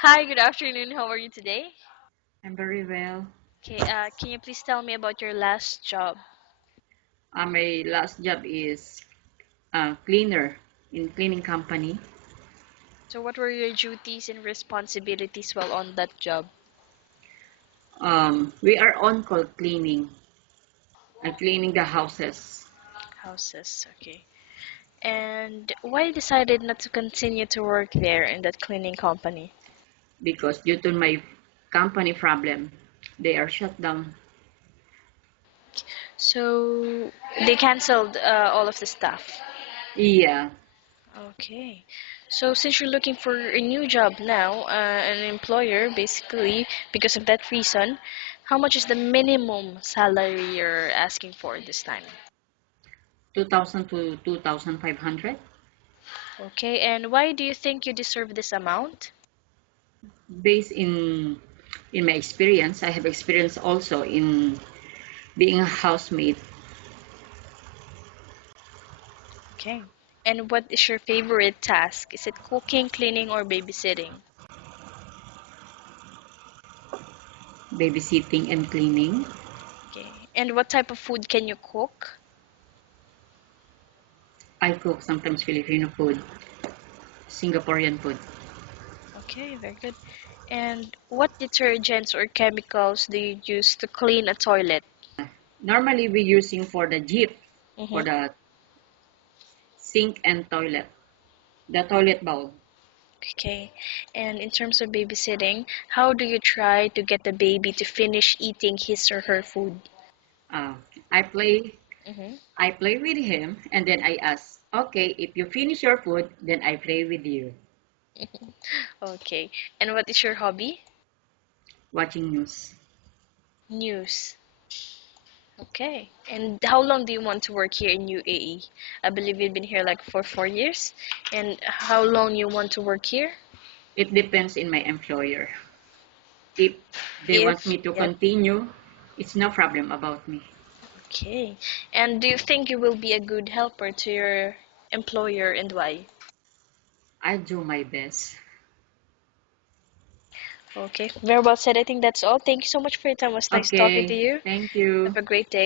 Hi, good afternoon. How are you today? I'm very well. Okay, can you please tell me about your last job? My last job is cleaner in cleaning company. So, what were your duties and responsibilities while on that job? We are on call cleaning. Cleaning the houses Houses, okay. And why decided not to continue to work there in that cleaning company? because due to my company problem, they are shut down. So, they canceled all of the staff. Yeah, Okay. So, since you're looking for a new job now, an employer basically, because of that reason, how much is the minimum salary you're asking for this time? 2,000 to 2,500. Okay, and why do you think you deserve this amount? Based in my experience, I have experience also in being a housemaid. Okay. And what is your favorite task? Is it cooking, cleaning, or babysitting? Babysitting and cleaning. Okay. And what type of food can you cook? I cook sometimes Filipino food, Singaporean food. Okay, very good. And what detergents or chemicals do you use to clean a toilet? Normally we using for the Jeep, for Mm-hmm. the sink and toilet, the toilet bowl. Okay. And in terms of babysitting, how do you try to get the baby to finish eating his or her food? Uh, I play, Mm-hmm. I play with him, and then I ask, okay, if you finish your food, then I play with you. Okay. And what is your hobby? Watching news. News. Okay. And how long do you want to work here in UAE? I believe you've been here like for 4 years. And how long you want to work here? It depends in my employer. If they want If, me to yep. continue, it's no problem about me. Okay. And do you think you will be a good helper to your employer and why? I do my best. Okay. Very well said. I think that's all. Thank you so much for your time. It was nice talking to Okay, you. thank you. Have a great day.